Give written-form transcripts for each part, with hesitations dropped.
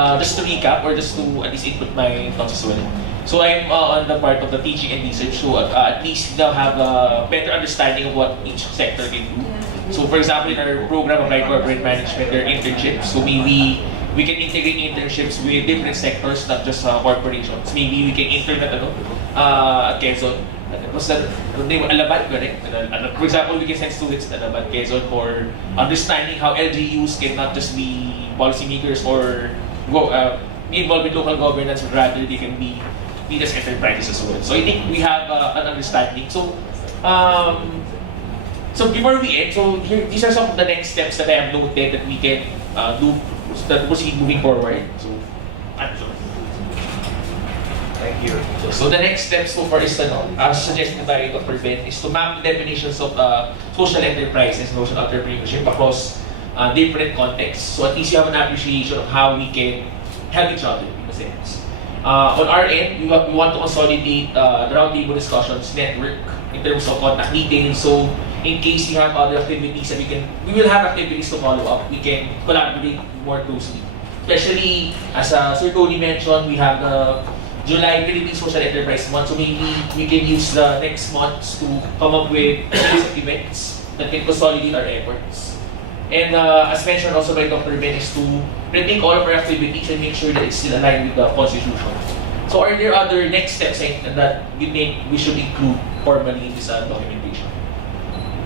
Just to recap, or just to at least input my thoughts as well. So I'm on the part of the teaching and research, so at least now have a better understanding of what each sector can do. So for example, in our program of like corporate management, there are internships. So maybe we can integrate internships with different sectors, not just corporations. Maybe we can intern at Quezon. What's that? Name? Alabat, correct? For example, we can send students to Alabat, Quezon for understanding how LGUs can not just be policymakers or involved with local governance, but rather they can be as enterprises as well. So I think we have an understanding. So before we end, these are some of the next steps that I have noted that we can do that proceed moving forward. So, Thank you. So the next step so far is as suggested by Dr. Ben, is to map the definitions of social enterprise and social entrepreneurship across different contexts. So at least you have an appreciation of how we can help each other in a sense. On our end, we want to consolidate the roundtable discussions network in terms of contact details. So in case you have other activities that we will have activities to follow up. We can collaborate more closely. Especially as Sir Tony mentioned, we have the July Philippine Social Enterprise Month. So maybe we can use the next months to come up with events that can consolidate our efforts. And as mentioned also by Dr. Ben, is to rethink all of our activities and make sure that it's still aligned with the Constitution. So are there other next steps that you think we should include formally in this documentation?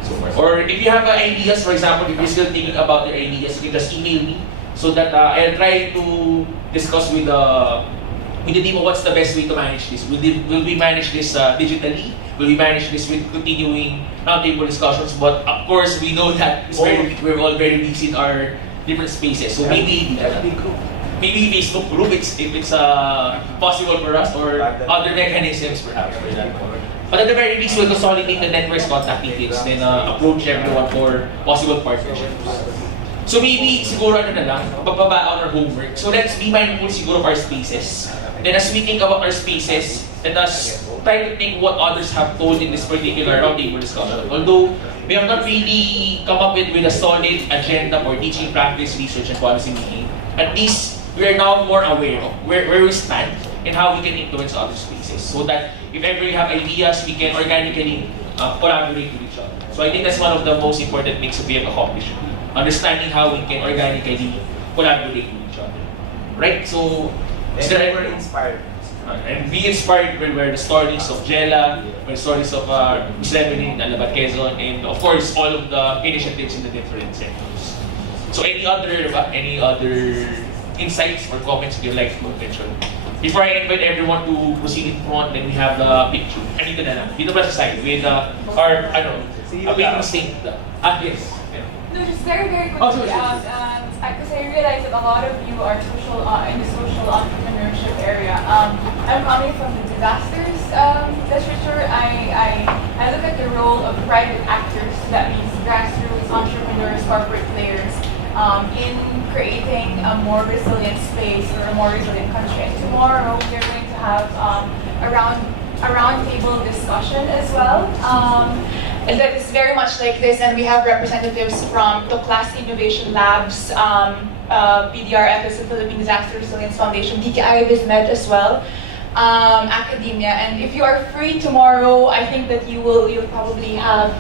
So far. Or if you have ideas, for example, if you're still thinking about your ideas, you can just email me so that I'll try to discuss with the team what's the best way to manage this. Will we manage this digitally? Will we manage this with continuing roundtable discussions? But of course, we know that we're all very busy in our different spaces. So maybe Facebook group if it's possible for us, or other mechanisms perhaps for that. But at the very least, we'll consolidate the network's contact details, then approach everyone for possible partnerships. So maybe siguro bababa on our homework. So let's be mindful siguro of our spaces. Then as we think about our spaces, let us try to think what others have told in this particular roundtable discussion. Although we have not really come up with a solid agenda for teaching, practice, research, and policy making, at least we are now more aware of where we stand and how we can influence other spaces. So that if ever we have ideas, we can organically collaborate with each other. So I think that's one of the most important things that we have accomplished. Understanding how we can organically collaborate with each other. Right? So, we're inspired. And be inspired where the stories of Jella, where the stories of Ms. Evelyn, Alabat Quezon, and of course, all of the initiatives in the different sectors. So, any other insights or comments you'd like to mention? Before I invite everyone to proceed in front, then we have the picture. Dito na lang. Dito pa sa side with our, amazing state. Yes. No, just very, very quickly, because I realize that a lot of you are in the social entrepreneurship area. I'm coming from the disasters literature. I look at the role of private actors, that means grassroots, entrepreneurs, corporate players, in creating a more resilient space or a more resilient country. And tomorrow, we're going to have a roundtable discussion as well. And that is very much like this, and we have representatives from the Class Innovation Labs, PDRF, the Philippine Disaster Resilience Foundation, DTI Vismed as well, academia. And if you are free tomorrow, I think that you'll probably have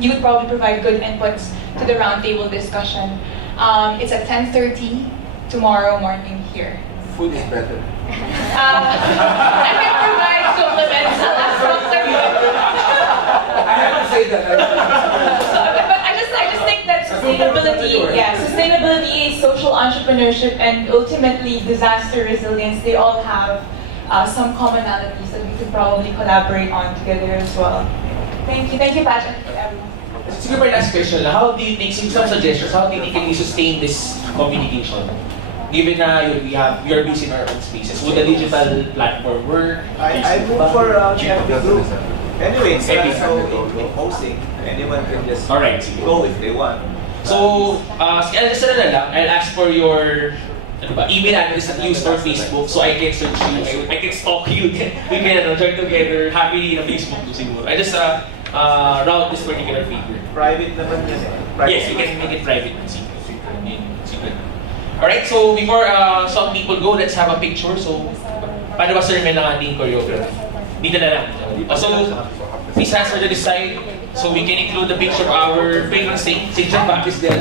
you would probably provide good inputs to the roundtable discussion. It's at 10:30 tomorrow morning here. Food is better. I can provide compliments. I have to say that. But I just think that sustainability, social entrepreneurship, and ultimately disaster resilience, they all have some commonalities that we could probably collaborate on together as well. Thank you, Patrick, for everyone. Siguro my last question, how do you think, some suggestions, how do you think can we sustain this communication? Given na we are busy in our own spaces, would the digital platform work? I move for FB group. Anyway, so in posting, anyone can just go if they want. So, I'll just I'll ask for your email address that you use for Facebook so I can search you, I can stalk you, we can join together happily in Facebook siguro. I just route this particular figure. Private naman yun eh. Yes, you can make it private and secret. Alright, so before some people go, let's have a picture. So, paano ba sir may lang ating choreography? Dito na lang. So, please answer to this side so we can include the picture of our famous stage and back is there.